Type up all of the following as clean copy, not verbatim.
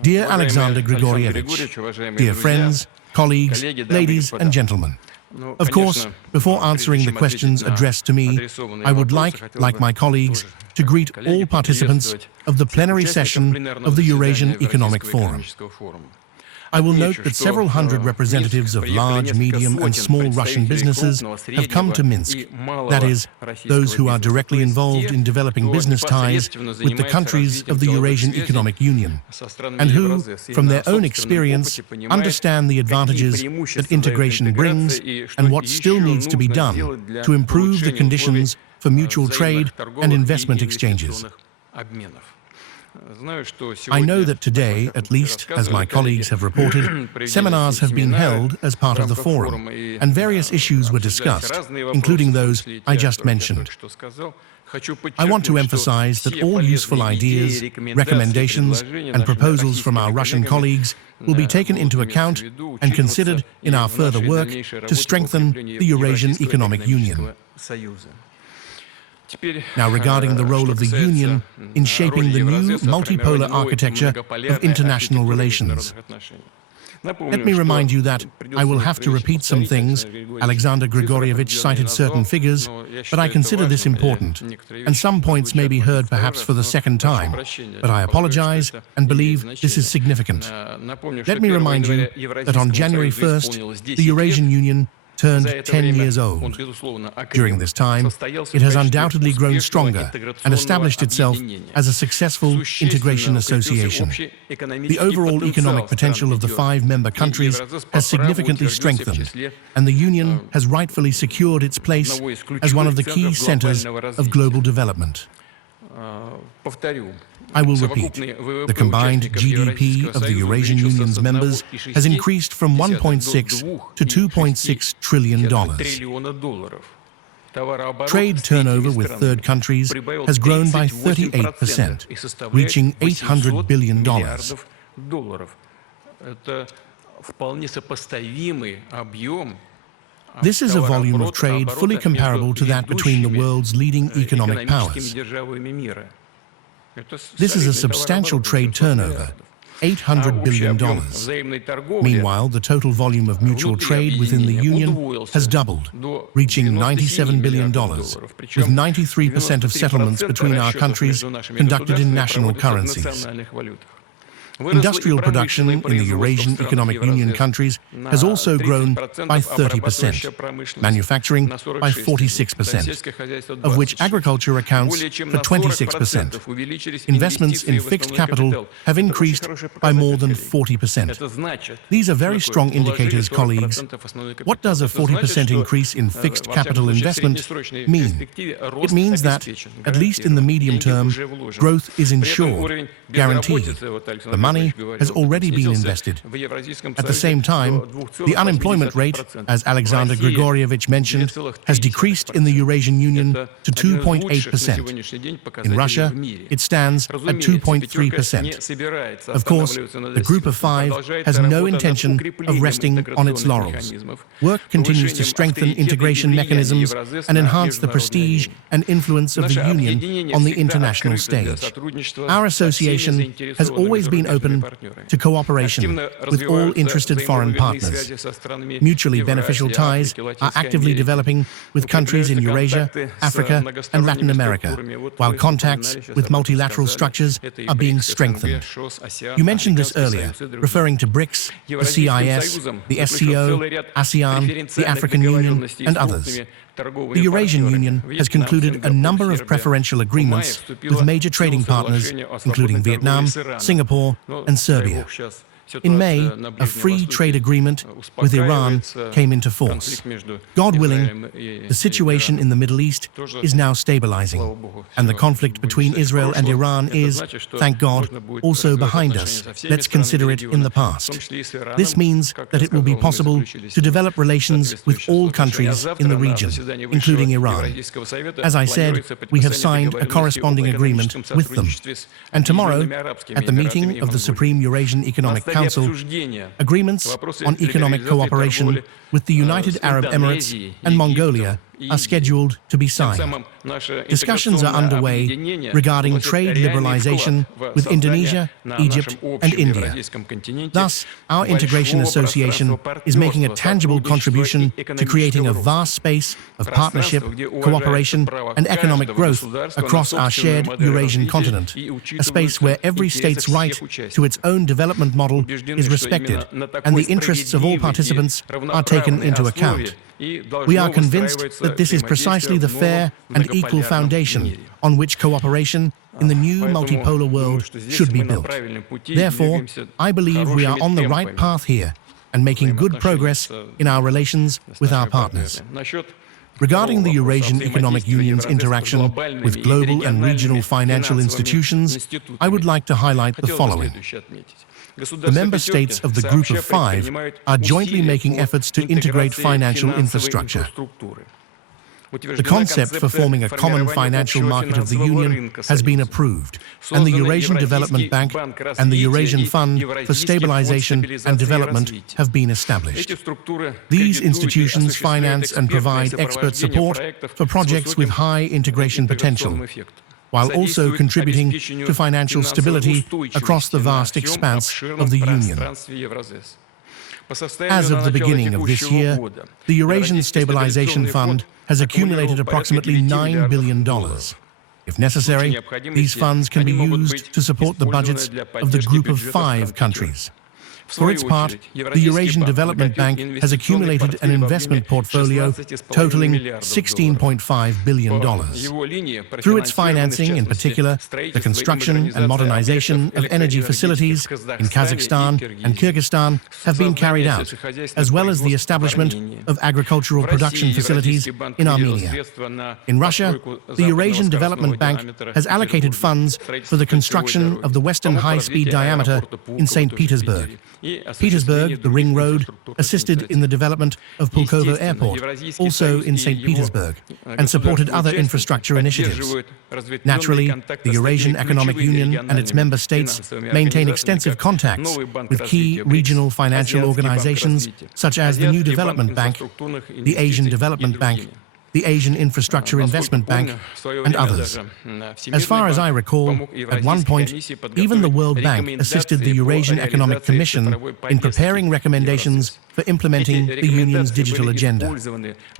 Dear Alexander Grigorievich, dear friends, colleagues, ladies and gentlemen, of course, before answering the questions addressed to me, I would like my colleagues, to greet all participants of the plenary session of the Eurasian Economic Forum. I will note that several hundred representatives of large, medium and small Russian businesses have come to Minsk, that is, those who are directly involved in developing business ties with the countries of the Eurasian Economic Union, and who, from their own experience, understand the advantages that integration brings and what still needs to be done to improve the conditions for mutual trade and investment exchanges. I know that today, at least as my colleagues have reported, seminars have been held as part of the forum, and various issues were discussed, including those I just mentioned. I want to emphasize that all useful ideas, recommendations, and proposals from our Russian colleagues will be taken into account and considered in our further work to strengthen the Eurasian Economic Union. Now, regarding the role of the Union in shaping the new multipolar architecture of international relations. Let me remind you that I will have to repeat some things. Alexander Grigorievich cited certain figures, but I consider this important, and some points may be heard perhaps for the second time, but I apologize and believe this is significant. Let me remind you that on January 1st, the Eurasian Union turned 10 years old. During this time, it has undoubtedly grown stronger and established itself as a successful integration association. The overall economic potential of the 5 member countries has significantly strengthened, and the Union has rightfully secured its place as one of the key centers of global development. I will repeat, the combined GDP of the Eurasian Union's members has increased from $1.6 to $2.6 trillion. Trade turnover with third countries has grown by 38%, reaching $800 billion. This is a volume of trade fully comparable to that between the world's leading economic powers. This is a substantial trade turnover, $800 billion. Meanwhile, the total volume of mutual trade within the Union has doubled, reaching $97 billion, with 93% of settlements between our countries conducted in national currencies. Industrial production in the Eurasian Economic Union countries has also grown by 30%, manufacturing by 46%, of which agriculture accounts for 26%. Investments in fixed capital have increased by more than 40%. These are very strong indicators, colleagues. What does a 40% increase in fixed capital investment mean? It means that, at least in the medium term, growth is ensured, guaranteed. The money has already been invested. At the same time, the unemployment rate, as Alexander Grigorievich mentioned, has decreased in the Eurasian Union to 2.8%. In Russia, it stands at 2.3%. Of course, the Group of Five has no intention of resting on its laurels. Work continues to strengthen integration mechanisms and enhance the prestige and influence of the Union on the international stage. Our association has always been open to cooperation with all interested foreign partners. Mutually beneficial ties are actively developing with countries in Eurasia, Africa, and Latin America, while contacts with multilateral structures are being strengthened. You mentioned this earlier, referring to BRICS, the CIS, the SCO, ASEAN, the African Union, and others. The Eurasian Union has concluded a number of preferential agreements with major trading partners, including Vietnam, Singapore, and Serbia. In May, a free trade agreement with Iran came into force. God willing, the situation in the Middle East is now stabilizing, and the conflict between Israel and Iran is, thank God, also behind us. Let's consider it in the past. This means that it will be possible to develop relations with all countries in the region, including Iran. As I said, we have signed a corresponding agreement with them. And tomorrow, at the meeting of the Supreme Eurasian Economic Council, agreements on economic cooperation with the United Arab Emirates and Mongolia are scheduled to be signed. Discussions are underway regarding trade liberalization with Indonesia, Egypt, and India. Thus, our Integration Association is making a tangible contribution to creating a vast space of partnership, cooperation, and economic growth across our shared Eurasian continent, a space where every state's right to its own development model is respected and the interests of all participants are taken into account. We are convinced that this is precisely the fair and equal foundation on which cooperation in the new multipolar world should be built. Therefore, I believe we are on the right path here and making good progress in our relations with our partners. Regarding the Eurasian Economic Union's interaction with global and regional financial institutions, I would like to highlight the following. The member states of the Group of Five are jointly making efforts to integrate financial infrastructure. The concept for forming a common financial market of the Union has been approved, and the Eurasian Development Bank and the Eurasian Fund for Stabilization and Development have been established. These institutions finance and provide expert support for projects with high integration potential, while also contributing to financial stability across the vast expanse of the Union. As of the beginning of this year, the Eurasian Stabilization Fund has accumulated approximately $9 billion. If necessary, these funds can be used to support the budgets of the Group of Five countries. For its part, the Eurasian Development Bank has accumulated an investment portfolio totaling $16.5 billion. Through its financing, in particular, the construction and modernization of energy facilities in Kazakhstan and Kyrgyzstan have been carried out, as well as the establishment of agricultural production facilities in Armenia. In Russia, the Eurasian Development Bank has allocated funds for the construction of the Western High-Speed Diameter in St. Petersburg. Petersburg, the Ring Road, assisted in the development of Pulkovo Airport, also in St. Petersburg, and supported other infrastructure initiatives. Naturally, the Eurasian Economic Union and its member states maintain extensive contacts with key regional financial organizations such as the New Development Bank, the Asian Development Bank, the Asian Infrastructure Investment Bank, and others. As far as I recall, at one point, even the World Bank assisted the Eurasian Economic Commission in preparing recommendations for implementing the Union's digital agenda.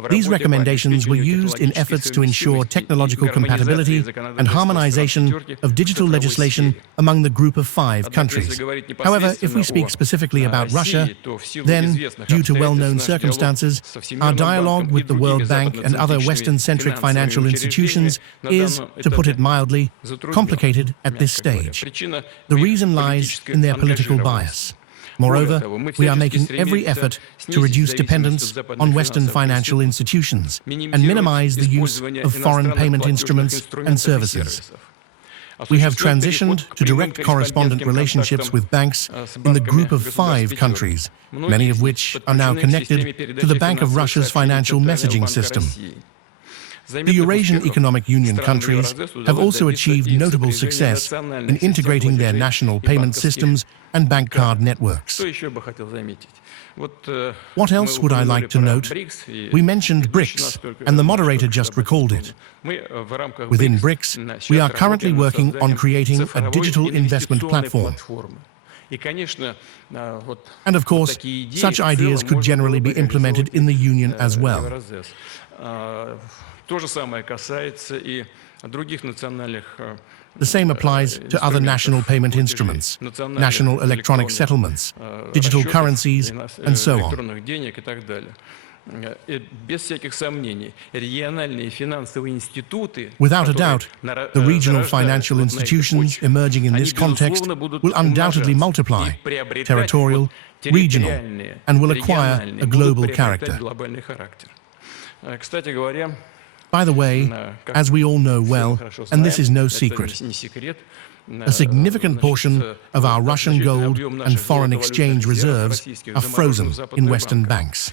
These recommendations were used in efforts to ensure technological compatibility and harmonization of digital legislation among the Group of Five countries. However, if we speak specifically about Russia, then, due to well-known circumstances, our dialogue with the World Bank and other Western-centric financial institutions is, to put it mildly, complicated at this stage. The reason lies in their political bias. Moreover, we are making every effort to reduce dependence on Western financial institutions and minimize the use of foreign payment instruments and services. We have transitioned to direct correspondent relationships with banks in the Group of Five countries, many of which are now connected to the Bank of Russia's financial messaging system. The Eurasian Economic Union countries have also achieved notable success in integrating their national payment systems and bank card networks. What else would I like to note? We mentioned BRICS, and the moderator just recalled it. Within BRICS, we are currently working on creating a digital investment platform. And of course, such ideas could generally be implemented in the Union as well. The same applies to other national payment instruments, national electronic settlements, digital currencies, and so on. Without a doubt, the regional financial institutions emerging in this context will undoubtedly multiply, territorial, regional, and will acquire a global character. By the way, as we all know well, and this is no secret, a significant portion of our Russian gold and foreign exchange reserves are frozen in Western banks.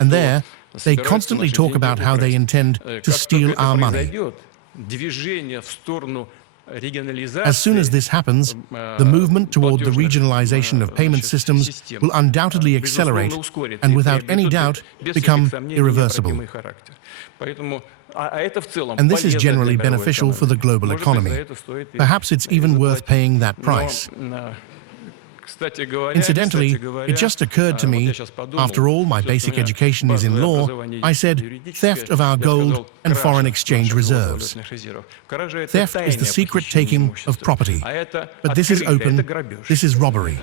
And there, they constantly talk about how they intend to steal our money. As soon as this happens, the movement toward the regionalization of payment systems will undoubtedly accelerate and without any doubt become irreversible. And this is generally beneficial for the global economy. Perhaps it's even worth paying that price. Incidentally, it just occurred to me, after all, my basic education is in law, I said, theft of our gold and foreign exchange reserves. Theft is the secret taking of property. But this is open, this is robbery.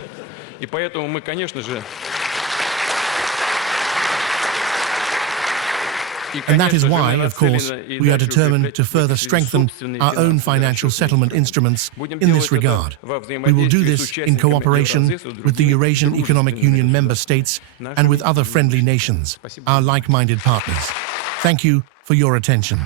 And that is why, of course, we are determined to further strengthen our own financial settlement instruments in this regard. We will do this in cooperation with the Eurasian Economic Union member states and with other friendly nations, our like-minded partners. Thank you for your attention.